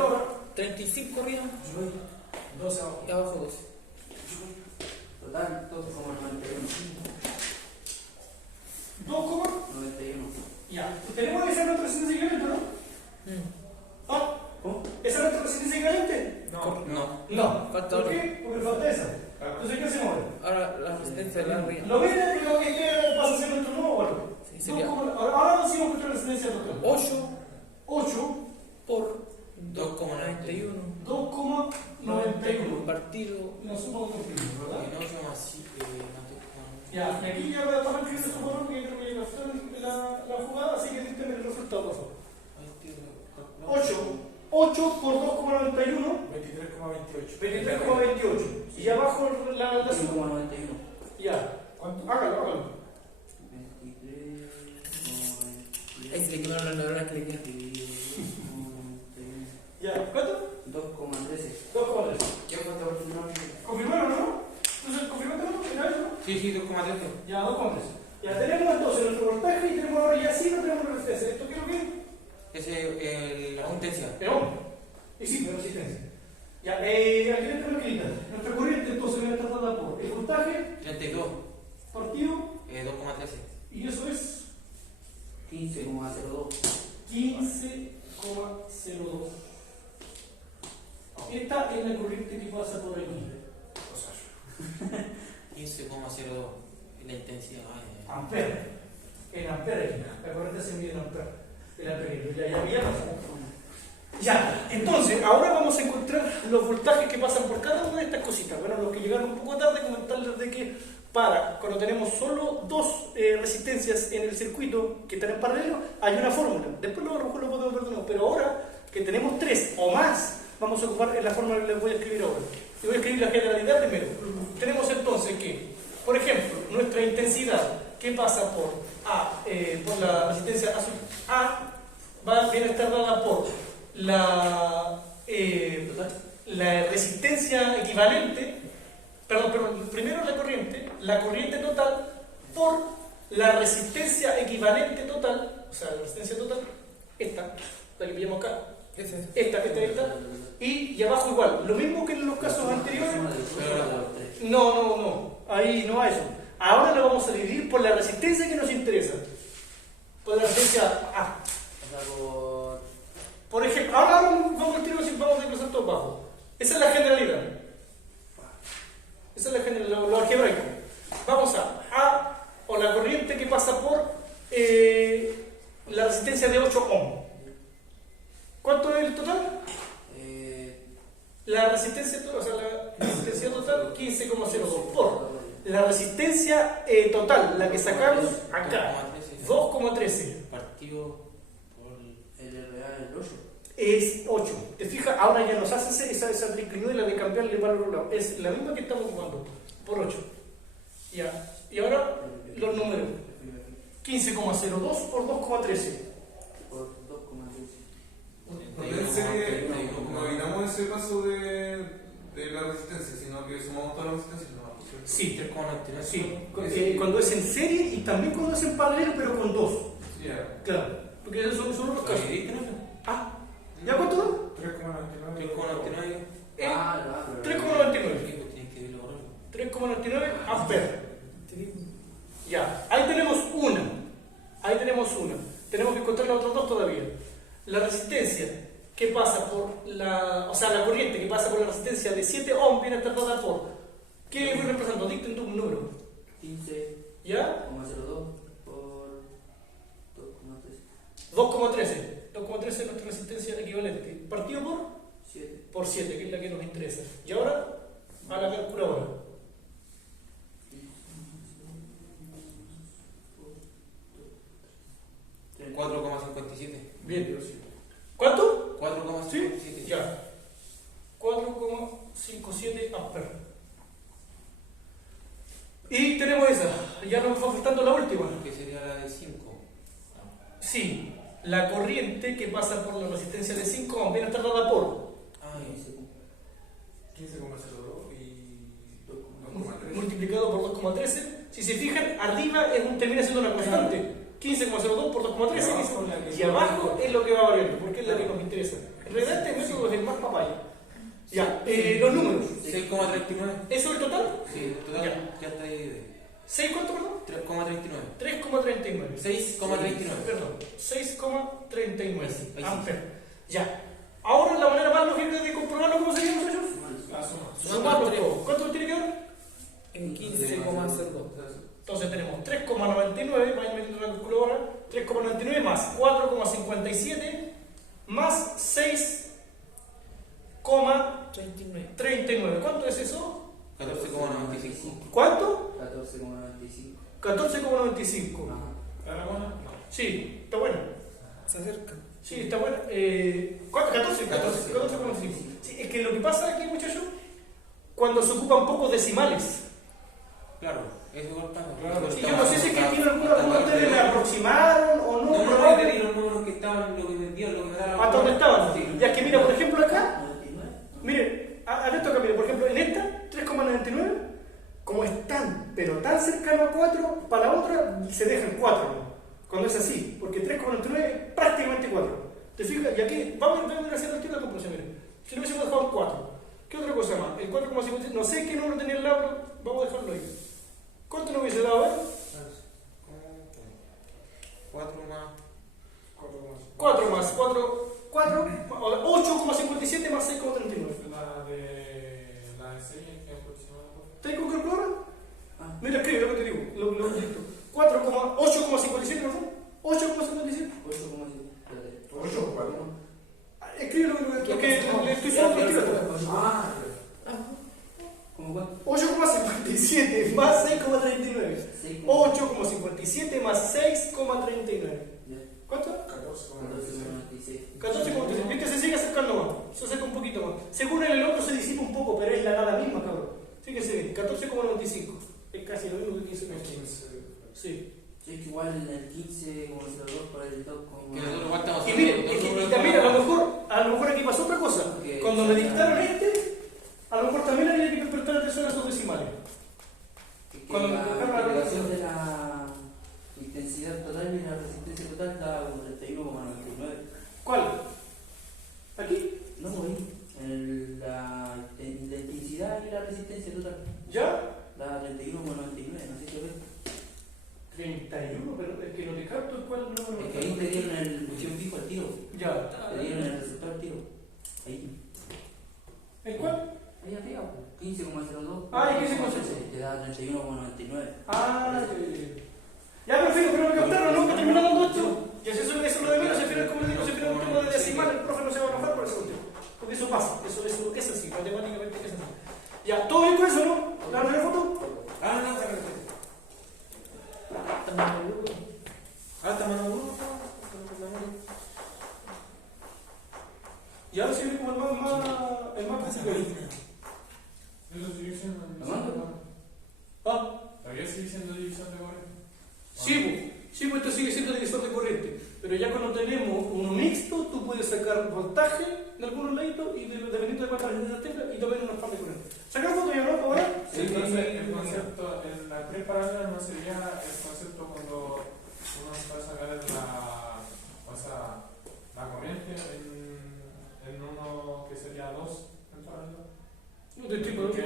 Ahora, 35 arriba 12 abajo. y abajo 12. Total, 2,91. 2,91. Ya. Tenemos esa nuestra resistencia equivalente, ¿no? ¿Ah? ¿Cómo? ¿Esa es nuestra resistencia equivalente? No. No. Falta ¿Por otra. qué? Porque falta esa. Entonces, ¿qué hacemos ahora? Ahora la resistencia de la arriba. ¿Lo ven? Creo que pasa a ser nuestro nuevo valor. Sí, sería Ahora decimos que la resistencia total. 8 8 por 2,91. 2,91. Partido. No supo confirmar, ¿verdad? No, yo así, Ya, y aquí ya va a estar escribiendo su valor que creo que ya está la jugada, así que dígame el resultado, por favor. 8 por 2,91, 23,28. 23,28. Y abajo la suma. 5,91. Ya. ¿Cuánto? Hágalo. 23,91. Ahí se le quemaron las neuronas que le quedan. Ya. ¿Cuánto? 2,13. 2,3. ¿Qué falta por final? ¿Confirmaron o no? Entonces, ¿confirmaste o no? ¿Final, no? Sí, 2,13. Ya, 2,3. Ya tenemos entonces nuestro voltaje y tenemos ahora ya sí no tenemos la resistencia. ¿Esto qué es lo que es? Ese, la resistencia. Pero, y sí, de resistencia. Ya, aquí tenemos la quinta. Nuestra corriente entonces viene tratada por el voltaje 32. partido 2,13. y eso es 15,02. 15,02. Esta es la corriente que pasa por aquí. 15,02. La intensidad. Ampere. En ampere. La corriente se mide en ampere. El ampere. Ya pasó. Ya, entonces, ahora vamos a encontrar los voltajes que pasan por cada una de estas cositas. Bueno, los que llegaron un poco tarde, comentarles de que cuando tenemos solo dos resistencias en el circuito que están en paralelo, hay una fórmula. Después a lo mejor lo podemos ver de nuevo, pero ahora que tenemos tres o más, vamos a ocupar la fórmula que les voy a escribir ahora. Y voy a escribir la generalidad primero. Tenemos entonces que, por ejemplo, nuestra intensidad que pasa por la resistencia A, viene a estar dada por la resistencia equivalente, perdón, primero la corriente total por la resistencia equivalente total, o sea, la resistencia total, esta, la que pillamos acá, esta, y abajo igual, lo mismo que en los casos anteriores. No, ahí no hay eso. Ahora lo vamos a dividir por la resistencia que nos interesa, por la resistencia A. Por ejemplo, ahora vamos al tiro y vamos a desglosar todo bajo. Esa es la generalidad. Esa es la generalidad, lo algebraico. Vamos o la corriente que pasa por la resistencia de 8 ohm. ¿Cuánto es el total? La resistencia, o sea, la resistencia total 15,02 por la resistencia total, la que sacamos acá, 2,13. Partido por el RA del 8. Es 8. ¿Te fijas? Ahora ya nos hace esa triclinidad y la de cambiarle para el otro lado. Es la misma que estamos jugando, por 8. Ya. Y ahora los números. 15,02 por 2,13. Por 2,13. No evitamos ese paso de la resistencia, sino que sumamos toda la resistencia. No, Sí, 3,99. sí. Cuando es en serie y también cuando es en paralelo, pero con 2. ya. Claro. Porque esos son los casos. Ah, ¿ya cuánto da? 3,99. 3,99. 3,99. 3,99 amperes. Ya, ahí tenemos una. Tenemos que encontrar las otras dos todavía. La resistencia que pasa por la... O sea, la corriente que pasa por la resistencia de 7 ohm viene a estar dada por... ¿Qué voy reemplazando? Dicten tú un número. 15,02 ¿Ya? por 2,13. 2,13. 2,13 es nuestra resistencia equivalente. ¿Partido por? 7. Por 7, que es la que nos interesa. Y ahora, a la calculadora. 4,57. Bien. ¿Cuánto? 4,57. Sí, ya. 4,57 amperes. Y tenemos esa. Ya nos va faltando la última. Que sería la de 5. Sí, la corriente que pasa por la resistencia de 5 ohm viene a estar dada por 15,02 y 2,3. multiplicado por 2,13. Si se fijan, arriba termina siendo una constante. 15,02 por 2,13 y abajo es lo que va variando, porque es la que nos interesa. En realidad este método es el más papaya. Ya, los números. 6,39. ¿Eso es el total? Sí, el total ya está ahí. 6, ¿cuánto, perdón? 3,39. 3,39. 6,39. Perdón, 6,39 Ahí sí. amperes. Ya. Ahora la manera más lógica de comprobarlo, ¿cómo sería, muchachos? La suma. Sumarlo todo. ¿Cuánto tiene que dar? En 15,02. Entonces tenemos 3,99, vaya metiendo la calculadora, 3,99 más 4,57 más 6,39. ¿Cuánto es eso? 14,95. ¿Cuánto? 14,95. 14,95. ¿Está la buena? Sí, está buena. Se acerca. Sí, está buena. ¿Cuánto? 14,95. Sí, es que lo que pasa aquí, muchachos, cuando se ocupan pocos decimales. Claro, eso igual está. Sí, yo no sé si es que tiene alguno de ustedes me aproximaron o no. No, pero no, te di los números que estaban, lo que vendían, lo que me daban. ¿hasta dónde estaban? Sí. Ya que mira, por ejemplo, acá, 99. miren, a esto acá, miren, por ejemplo, en esta, 3,99, como es tan, pero tan cercano a 4, para la otra se deja en 4, ¿no? Cuando es así, porque 3,99 es prácticamente 4. ¿Te fijas? Y aquí, vamos a ir haciendo aquí la conclusión, miren. Si lo hubiésemos dejado en 4, ¿qué otra cosa más? El 4,57, no sé qué número tenía el lado, vamos a dejarlo ahí. ¿Cuánto nos hubiese dado, 4 más. 4 más 4, 8,57 más 6,39. La de 6 que aproximadamente. ¿Estás con calculadora? Ah. Mira, escribe lo que te digo. Lo dicto. 8,57, ¿no? 8,57. 8 o 4. Escribe lo que le estoy solo escribiendo. ¿Cómo cuánto? 8,57 más 6,39. 6,57. 8,57 más 6,39. ¿Cuánto? 14,96. 14,39. Viste, se sigue acercando más. Se acerca un poquito más. Según el otro se disipa un poco, pero es la nada misma, cabrón. Fíjese bien, 14,95. Es casi lo mismo que 15,15. Sí. Sí, que igual el 15,02 por el 2, Que nosotros igual estamos Y miren, y también a lo mejor aquí pasó otra cosa. Porque Cuando me dictaron a lo mejor también había que prestar atención a esos decimales. Cuando me tocaron la relación de la intensidad total y la resistencia total da un 31,99. ¿Cuál? ¿Aquí? No, ahí. La intensidad y la resistencia total ¿Ya? da 31,99. No sé qué ves. 31, pero es que no te capto cuál no. Es que ahí te dieron el cuestión fijo al tiro. Ya. Te dieron el resultado al tiro. Ahí. ¿En cuál? Ahí arriba, 15,02. Ah, ¿y qué se te da 31,99. Ah, ya perfecto, pero me captaron, ¿no? Que terminamos esto. Y eso es lo de Hasta más uno. Hasta mano 1. Y ahora sigue como el más básico. Eso sigue siendo Ah, todavía sigue siendo división de corriente. sí, pues esto sigue siendo divisor de corriente. Pero ya cuando tenemos uno mixto, tú puedes sacar voltaje en algunos laditos y dependiendo de cuántas resistencias tenga y también una parte de corriente. ¿Sacar foto ya no? ¿Ahora? Sí, entonces el concepto, en las tres paralelas no sería el concepto cuando uno va a sacar la corriente en uno que sería 2 en paralelo. No, de tipo Porque,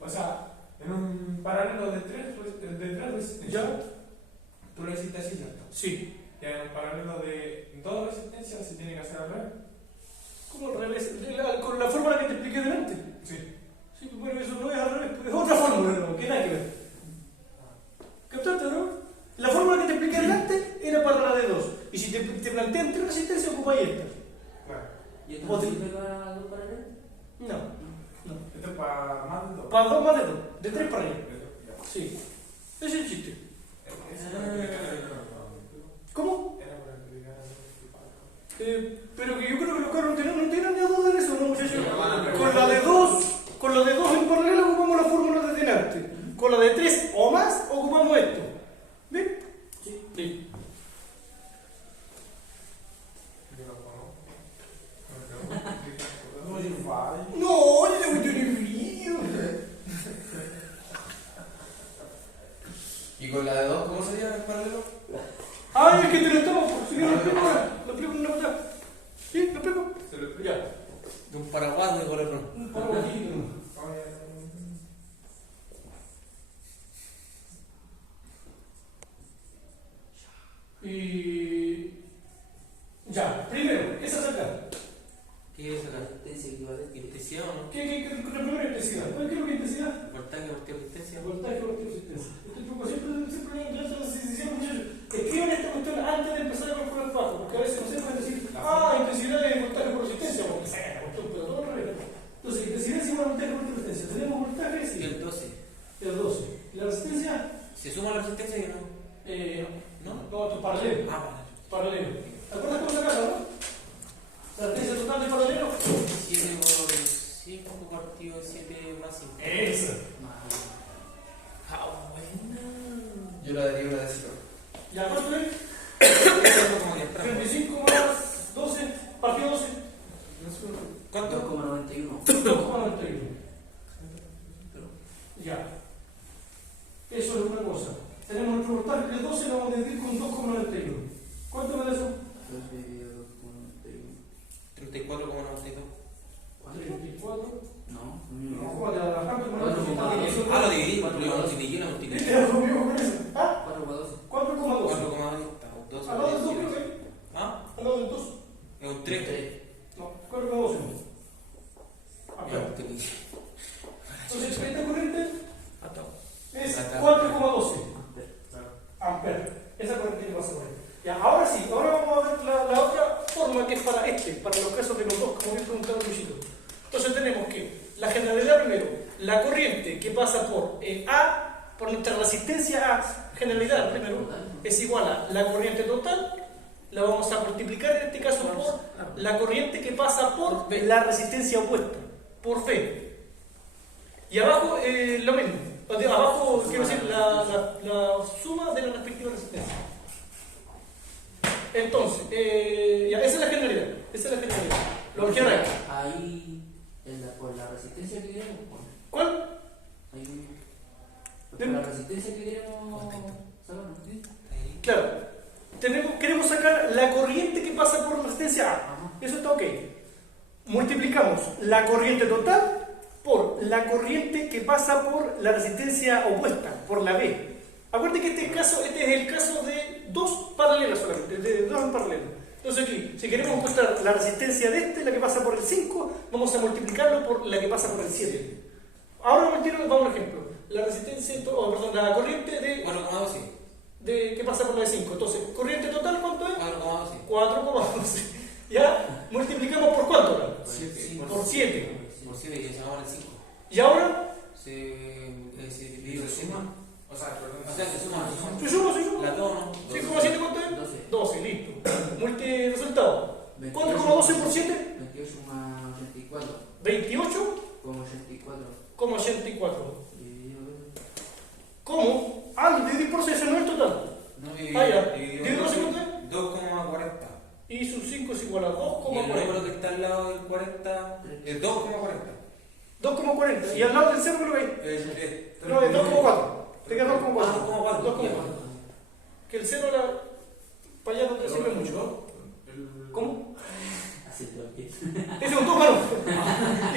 o sea, en un paralelo de tres resistencias, ¿Ya? tú lo hiciste así, ¿cierto? Sí. Y en un paralelo de 2 resistencias se tiene que hacer al revés. ¿Cómo al revés? Con la fórmula que te expliqué delante. Sí. Sí, pues bueno, eso no es al revés, pues es otra fórmula, no, que nada que ver. ¿Captaste, no? La fórmula que te expliqué delante era para la de 2. Y si te plantean 3 resistencias, ocupáis esta. Claro. ¿Y esto no sirve para dos paralelos? No. Esto es para más de 2. Para 2 más de 2, de 3 para allá. Sí. Ese es el chiste. ¿Cómo? Era para explicar Pero que yo creo que los carros no tienen ni duda de eso, ¿no, muchachos? Sí, Con la de 2 en paralelo ocupamos la fórmula de delante. Con la de 3 o más ocupamos esto. ¿Ven? Sí. No, yo tengo frío. ¿Y con la de 2 cómo sería el paralelo? Ay, es que te lo estamos por si no lo explico ahora. Lo explico en una otra. ¿Sí? ¿Lo explico? Se lo explico. Ya. De un paraguas de color. Un paraguasito. Y. Ya, primero, ¿qué se saca? ¿Qué es la resistencia equivalente? ¿Intensidad o no? ¿Qué la primera intensidad? ¿Cuál es la intensidad? Voltaje por resistencia. Voltaje por resistencia. Siempre le encanta la sensación, muchachos. Escriban esta cuestión antes de empezar a calcular pasos, porque a veces no se pueden decir, intensidad de voltaje por resistencia, porque se la cuestión, pero todo al revés. Entonces, intensidad es igual a voltaje por resistencia. Tenemos voltaje, sí. Y el 12. El 12. ¿Y la resistencia? ¿Se suma la resistencia y no? No, esto es paralelo. Ah, Paralelo. ¿Te acuerdas cómo sacarlo, no? La resistencia total de paralelo. 7 por 5 partido 7 más 5. Esa. Ah, buena. Yo la derivo de 0. ¿Ya cuánto es? Como que entramos. 35 más 12, partido 12. ¿Cuánto? 2,91. 2,91. Ya. Eso es una cosa. Tenemos nuestro voltaje de 12, lo vamos a dividir con 2,91. ¿Cuánto me da eso? 2 dividido 2,91. 34,92. 34. No, No, joder, a la gente Ah, lo dividí. Lo multipliqué, lo multipliqué. ¿Qué conmigo con eso? ¿Ah? 4,12. 4,12. 4,2. ¿Al lado del 2 creo que hay? ¿Ah? ¿Al lado del 2? Es un 3. No, 4,12. Ya, Acá. multipliqué. Entonces, esta corriente Atado. es Acá. 4,12 amperes. Esa corriente que pasa por ahí. Ya, ahora sí, ahora vamos a ver la otra forma que es para los casos de los dos, como bien preguntaba Luisito. Entonces tenemos que la generalidad primero, la corriente que pasa por A, por nuestra resistencia A, generalidad primero, es igual a la corriente total, la vamos a multiplicar en este caso por la corriente que pasa por la resistencia opuesta, por B. Y abajo lo mismo, abajo quiero decir la suma de la respectiva resistencia. Entonces, ya, esa es la generalidad. Lo que ahora Ahí, por la resistencia que queremos, ¿cuál? ahí, por la resistencia que queremos sacar, ¿sí? Claro, queremos sacar la corriente que pasa por la resistencia A. Ajá. Eso está ok. Multiplicamos la corriente total por la corriente que pasa por la resistencia opuesta, por la B. Acuérdate que este es el caso de 2 paralelas solamente, de 2 en paralelo. Entonces aquí, si queremos encontrar la resistencia de la que pasa por el 5, vamos a multiplicarlo por la que pasa por el 7. Ahora vamos a un ejemplo. La resistencia, la corriente de 4,12. que pasa por la de 5. Entonces, corriente total, ¿cuánto es? 4,12. 4,12. ¿Ya? Multiplicamos por cuánto ahora? Por 7. Por 7 y se llama el 5. ¿Y ahora? Se divide el suma. O sea, perdón. O sea, se suma. Se suma. La tono. 5,7 cuánto es? 12. 12, listo. Multi resultado. 4,12 por 7. 28 más 84. 28,84. Como 84. ¿Cómo? Ah, dividir por 6 no es total. No, Ah, ya. dividido ¿Dividido en por 50? 2,40. Y sus 5 es igual a Y el 2,40. número que está al lado del 40 es 2,40. 2,40. Y al lado del 0, ¿qué lo veis? No, es 2,4. Te queda 2,4. 2,4. Que el 0 era. Para allá no te sirve mucho. ¿Cómo? Así todo aquí. Ese es un 2, mano.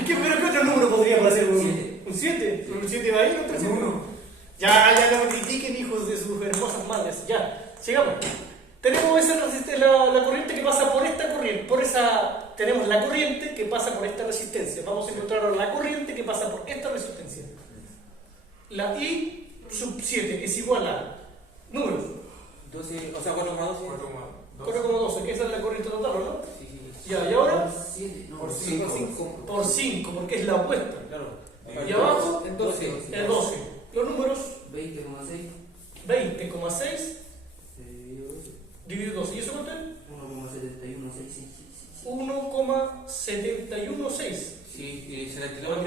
¿Pero qué otro número podría parecer? ¿Un 7? ¿Un 7 va ahí? ¿Un 1? Ya no me critiquen, hijos de sus hermosas madres. Ya, sigamos. Tenemos la corriente que pasa por esta corriente. Tenemos la corriente que pasa por esta resistencia. Vamos a encontrar ahora la corriente que pasa por esta resistencia. La I sub 7 es igual a números 12, o sea, 4,12. 4,12, que esa es la corriente total, ¿o no? Sí, sí. Ya, ¿y ahora? 7, no, Por 5. Por 5, porque es la opuesta. Claro. Y abajo, el 12. el 12. Los números 20,6. 20,6 dividido 12. ¿Y eso cuánto es? 1,716. 1,716. Sí, y 72.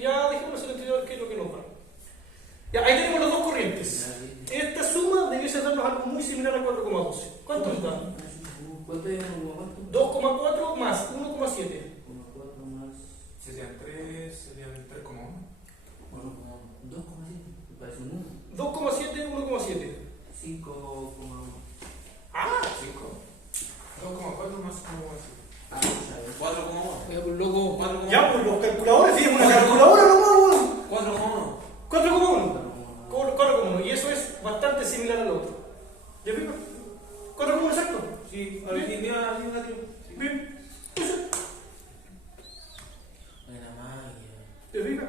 Ya dejemos 72, que es lo que nos va. Ya, ahí tenemos las dos corrientes. Esta suma debiese darnos algo muy similar a 4,12. ¿Cuánto nos da? ¿Cuánto es 1,4? 2,4 más 1,7. 1,4 más. Serían 3, serían 3,1. 2,7. Me parece un 2,7, 1,7. 5,1. Ah, 2,4 más 1,7. Ah, ¿sabes? 4,1. Oye, pues loco. ya, pues los calculadores, tienen una calculadora nomás, 4,1. 4,1. 4,1. Y eso es bastante similar al otro. ¿Ya vieron? 4,1 exacto. Sí, mira, Bien. Buena magia. ¿Te fijas?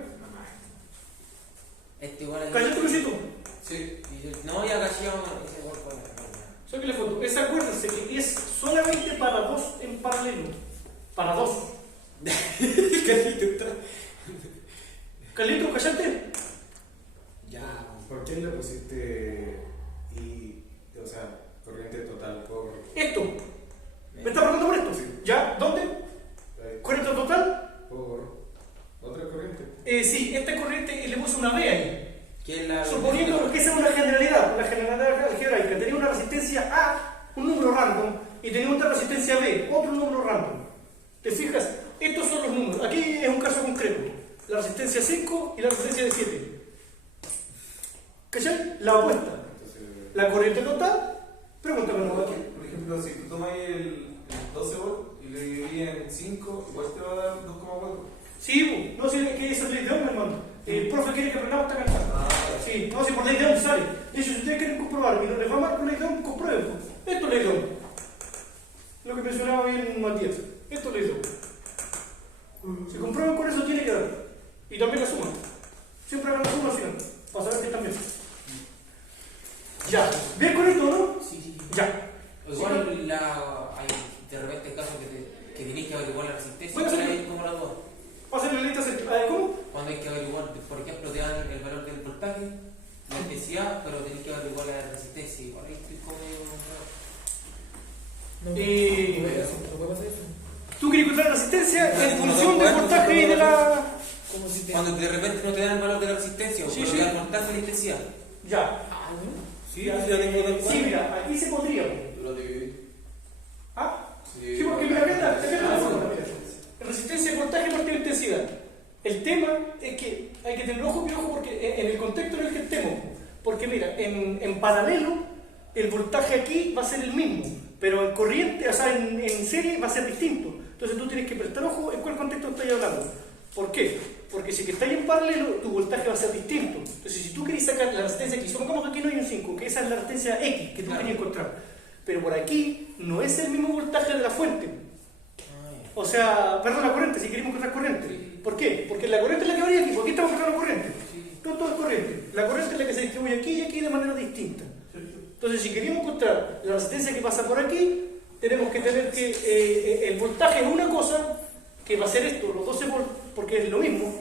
Este igual es. Callate, Luisito. Sí. No, ya casi ese gol con la Sáquenle foto. Esa acuérdense que es solamente para dos en paralelo. Para dos. Carlito, callate. Ya, ¿por qué le pusiste o sea, corriente total por Esto. ¿Me está preguntando por esto? Sí. ¿Ya? ¿Dónde? ¿Corriente total? por otra corriente? Sí, esta corriente le puse una B ahí. ¿Qué es la? Suponiendo que esa es una generalidad algebraica. Tenía una resistencia A, un número random, y tenía otra resistencia B, otro número random. ¿Te fijas? Estos son los números. Aquí es un caso concreto. La resistencia 5 y la resistencia de 7. ¿Cachai? La opuesta. Entonces, La corriente total, pregúntame no aquí. Por ejemplo, si tú tomas el 12 volt y le dividís en 5, igual te va a dar 2,4. Sí, no sé qué es el ley de Ohm, hermano. El profe quiere que aprendamos esta canción. Sí, no sé por ley de Ohm sale. De hecho, si ustedes quieren comprobar y no les va mal con ley de Ohm, comprueben. Esto es ley de Ohm. Lo que mencionaba bien Matías. Esto es ley de Ohm. Si comprueban con eso, tiene que dar. Y también la suma. Siempre hagan la suma al final. Para saber que están bien. Ya. ¿Bien con esto, no? Sí. Ya. Igual hay de repente casos que tenéis que averiguar la resistencia. Bueno, sí. Hay como las dos. Pasen la lista. ¿Cómo? Cuando hay que averiguar, por ejemplo, te dan el valor del voltaje, la intensidad, pero tenéis que averiguar la resistencia. Igual ahí estoy como No, no puede pasar eso. Tú quieres encontrar la resistencia en No, función no, del no, voltaje y de la. Como si te. Cuando de repente no te dan el valor de la resistencia, Sí, pero sí. te dan el voltaje de la intensidad. Ya. Ah, ¿no? Sí, Ya, ya tengo el sí, mira, aquí se podría. lo dividí. ¿Ah? Sí, porque mira, acá está la fórmula. Resistencia, voltaje, parte de intensidad. El tema es que hay que tener ojo y ojo porque en el contexto en el que estemos. Porque mira, en paralelo, el voltaje aquí va a ser el mismo, pero en corriente, o sea, en serie va a ser distinto. Entonces tú tienes que prestar ojo en cuál contexto estoy hablando. ¿Por qué? Porque si que estáis en paralelo, tu voltaje va a ser distinto. Entonces, si tú querés sacar la resistencia X, supongamos que aquí no hay un 5, que esa es la resistencia X que tú querías encontrar. Pero por aquí no es el mismo voltaje de la fuente. O sea, perdón, la corriente, si queremos encontrar corriente. ¿Por qué? Porque la corriente es la que varía aquí, porque aquí estamos buscando corriente. Todo es corriente. La corriente es la que se distribuye aquí y aquí de manera distinta. Entonces, si queremos encontrar la resistencia que pasa por aquí, tenemos que tener que el voltaje es una cosa, que va a ser esto, los 12 volts, porque es lo mismo,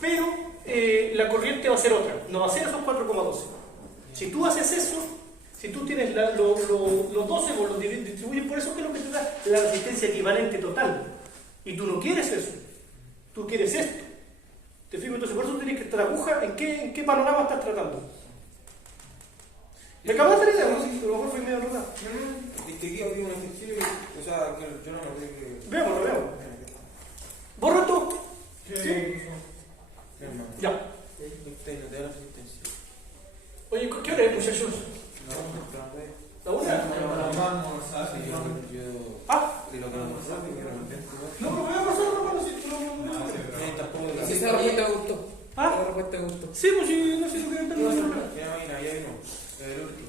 pero la corriente va a ser otra, no va a ser esos 4,12. Si tú haces eso, si tú tienes los 12 volts, los distribuyes, por eso que es lo que te da la resistencia equivalente total. Y tú no quieres eso, tú quieres esto. ¿Te fijas? Entonces por eso tienes que estar aguja en qué panorama estás tratando. ¿Me acabas de hacer idea? ¿No? Sí, a lo mejor fue medio enredado. Es que aquí había un ejercicio que, o sea, que yo no me sé que... Veámoslo. ¿Borra tú? ¿Qué? Ya. Usted no te da la resistencia. Oye, ¿qué hora es, muchachos? ¿La una? Ah, De lo que nos pasó, que era no, pero voy a pasar otra mano si tú no. Si esa respuesta me gustó. Ah, Esa respuesta me gustó. sí, pues sí, no sé lo que me Ya, mira, ya vino. El último.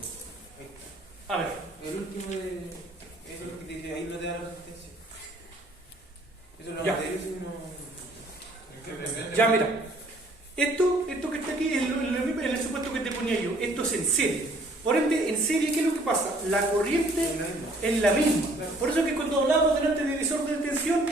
A ver, El último es lo que te dice, ahí no te da la resistencia. Eso lo Ya. que te dice no... ya mira. Esto que está aquí es el supuesto que te ponía yo. Esto es en serie. Por ende, en serie, ¿qué es lo que pasa? La corriente es la misma. Por eso es que cuando hablamos delante de desorden de tensión,